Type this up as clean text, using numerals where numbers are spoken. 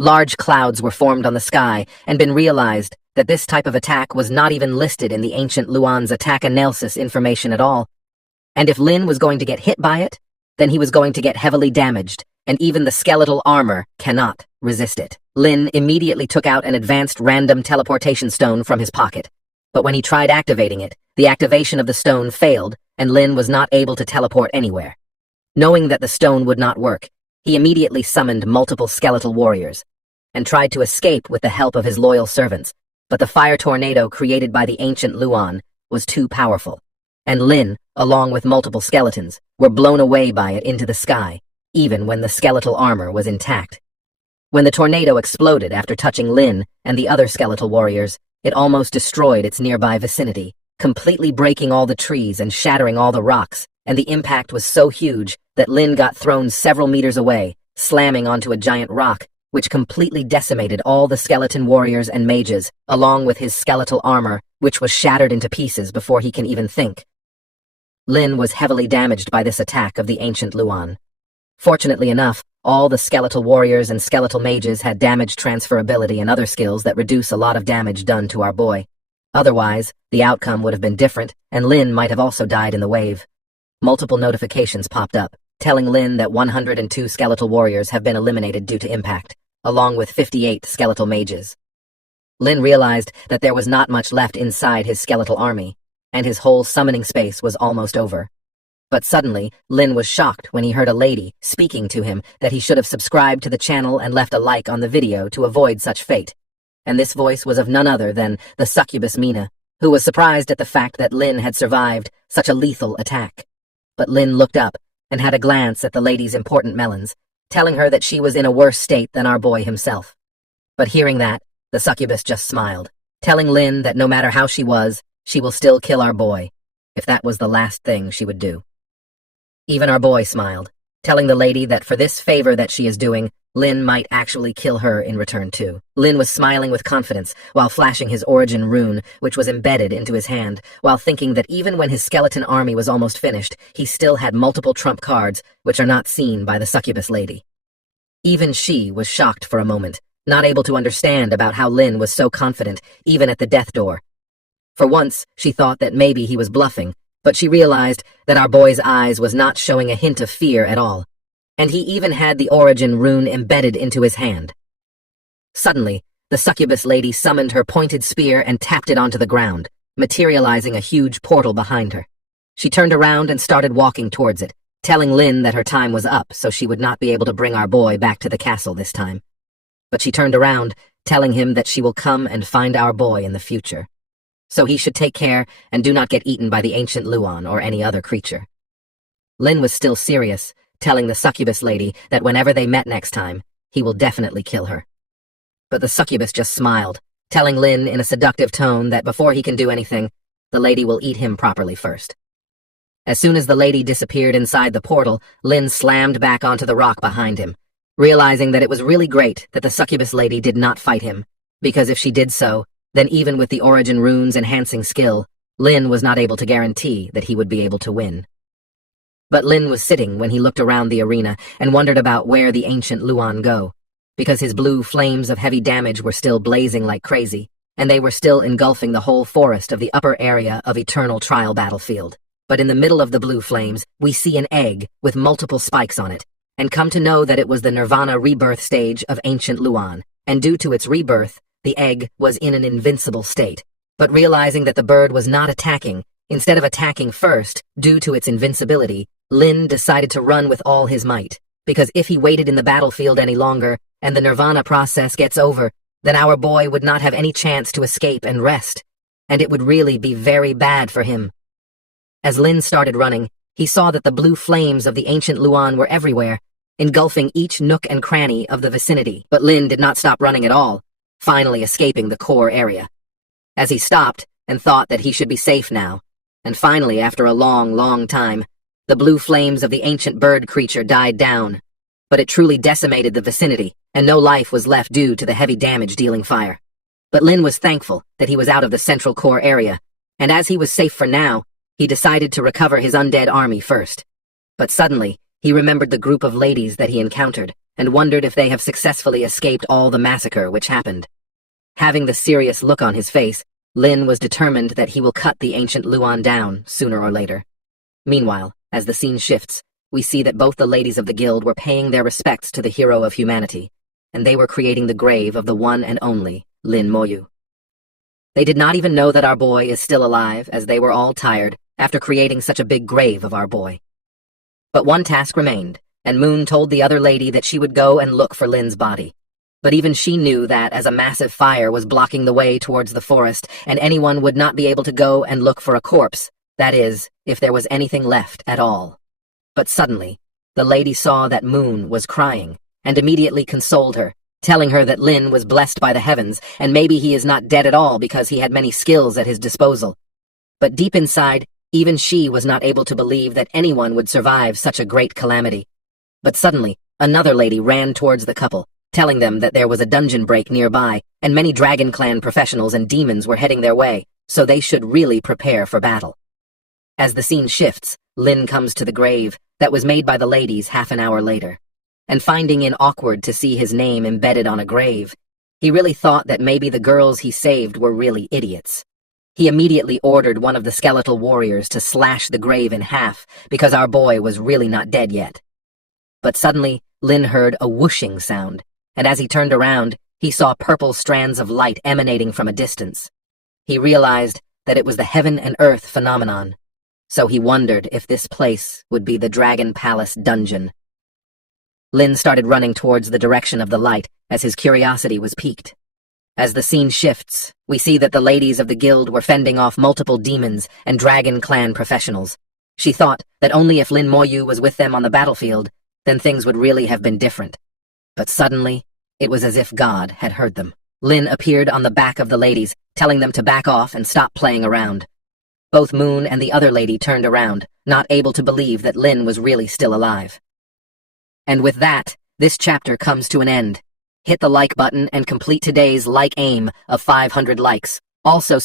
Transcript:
Large clouds were formed on the sky, and been realized that this type of attack was not even listed in the ancient Luan's attack analysis information at all. And if Lin was going to get hit by it, then he was going to get heavily damaged, and even the skeletal armor cannot resist it. Lin immediately took out an advanced random teleportation stone from his pocket. But when he tried activating it, the activation of the stone failed, and Lin was not able to teleport anywhere. Knowing that the stone would not work, he immediately summoned multiple skeletal warriors, and tried to escape with the help of his loyal servants, but the fire tornado created by the ancient Luan was too powerful, and Lin, along with multiple skeletons, were blown away by it into the sky, even when the skeletal armor was intact. When the tornado exploded after touching Lin and the other skeletal warriors, it almost destroyed its nearby vicinity, completely breaking all the trees and shattering all the rocks, and the impact was so huge that Lin got thrown several meters away, slamming onto a giant rock, which completely decimated all the skeleton warriors and mages, along with his skeletal armor, which was shattered into pieces before he can even think. Lin was heavily damaged by this attack of the ancient Luan. Fortunately enough, all the skeletal warriors and skeletal mages had damage transferability and other skills that reduce a lot of damage done to our boy. Otherwise, the outcome would have been different, and Lin might have also died in the wave. Multiple notifications popped up, telling Lin that 102 skeletal warriors have been eliminated due to impact, along with 58 skeletal mages. Lin realized that there was not much left inside his skeletal army, and his whole summoning space was almost over. But suddenly, Lin was shocked when he heard a lady speaking to him that he should have subscribed to the channel and left a like on the video to avoid such fate. And this voice was of none other than the succubus Mina, who was surprised at the fact that Lin had survived such a lethal attack. But Lin looked up and had a glance at the lady's important melons, telling her that she was in a worse state than our boy himself. But hearing that, the succubus just smiled, telling Lin that no matter how she was, she will still kill our boy, if that was the last thing she would do. Even our boy smiled, telling the lady that for this favor that she is doing, Lin might actually kill her in return too. Lin was smiling with confidence while flashing his origin rune, which was embedded into his hand, while thinking that even when his skeleton army was almost finished, he still had multiple trump cards, which are not seen by the succubus lady. Even she was shocked for a moment, not able to understand about how Lin was so confident, even at the death door. For once, she thought that maybe he was bluffing, but she realized that our boy's eyes was not showing a hint of fear at all, and he even had the origin rune embedded into his hand. Suddenly, the succubus lady summoned her pointed spear and tapped it onto the ground, materializing a huge portal behind her. She turned around and started walking towards it, telling Lin that her time was up so she would not be able to bring our boy back to the castle this time. But she turned around, telling him that she will come and find our boy in the future. So he should take care and do not get eaten by the ancient Luan or any other creature. Lin was still serious, telling the succubus lady that whenever they met next time, he will definitely kill her. But the succubus just smiled, telling Lin in a seductive tone that before he can do anything, the lady will eat him properly first. As soon as the lady disappeared inside the portal, Lin slammed back onto the rock behind him, realizing that it was really great that the succubus lady did not fight him, because if she did so, then even with the origin rune's enhancing skill, Lin was not able to guarantee that he would be able to win. But Lin was sitting when he looked around the arena and wondered about where the ancient Luan go, because his blue flames of heavy damage were still blazing like crazy, and they were still engulfing the whole forest of the upper area of Eternal Trial Battlefield. But in the middle of the blue flames, we see an egg with multiple spikes on it, and come to know that it was the Nirvana rebirth stage of ancient Luan, and due to its rebirth, the egg was in an invincible state. But realizing that the bird was not attacking, instead of attacking first, due to its invincibility, Lin decided to run with all his might, because if he waited in the battlefield any longer, and the Nirvana process gets over, then our boy would not have any chance to escape and rest, and it would really be very bad for him. As Lin started running, he saw that the blue flames of the ancient Luan were everywhere, engulfing each nook and cranny of the vicinity. But Lin did not stop running at all, finally escaping the core area. As he stopped and thought that he should be safe now, and finally, after a long, long time, the blue flames of the ancient bird creature died down, but it truly decimated the vicinity, and no life was left due to the heavy damage-dealing fire. But Lin was thankful that he was out of the central core area, and as he was safe for now, he decided to recover his undead army first. But suddenly, he remembered the group of ladies that he encountered, and wondered if they have successfully escaped all the massacre which happened. Having the serious look on his face, Lin was determined that he will cut the ancient Luan down sooner or later. Meanwhile, as the scene shifts, we see that both the ladies of the guild were paying their respects to the hero of humanity, and they were creating the grave of the one and only Lin Moyu. They did not even know that our boy is still alive, as they were all tired after creating such a big grave of our boy. But one task remained, and Moon told the other lady that she would go and look for Lin's body. But even she knew that, as a massive fire was blocking the way towards the forest, and anyone would not be able to go and look for a corpse, that is, if there was anything left at all. But suddenly, the lady saw that Moon was crying, and immediately consoled her, telling her that Lin was blessed by the heavens, and maybe he is not dead at all because he had many skills at his disposal. But deep inside, even she was not able to believe that anyone would survive such a great calamity. But suddenly, another lady ran towards the couple, telling them that there was a dungeon break nearby, and many Dragon Clan professionals and demons were heading their way, so they should really prepare for battle. As the scene shifts, Lin comes to the grave that was made by the ladies half an hour later, and finding it awkward to see his name embedded on a grave, he really thought that maybe the girls he saved were really idiots. He immediately ordered one of the skeletal warriors to slash the grave in half because our boy was really not dead yet. But suddenly, Lin heard a whooshing sound, and as he turned around, he saw purple strands of light emanating from a distance. He realized that it was the heaven and earth phenomenon, so he wondered if this place would be the Dragon Palace dungeon. Lin started running towards the direction of the light as his curiosity was piqued. As the scene shifts, we see that the ladies of the guild were fending off multiple demons and Dragon Clan professionals. She thought that only if Lin Moyu was with them on the battlefield, then things would really have been different. But suddenly, it was as if God had heard them. Lin appeared on the back of the ladies, telling them to back off and stop playing around. Both Moon and the other lady turned around, not able to believe that Lin was really still alive. And with that, this chapter comes to an end. Hit the like button and complete today's like aim of 500 likes. Also,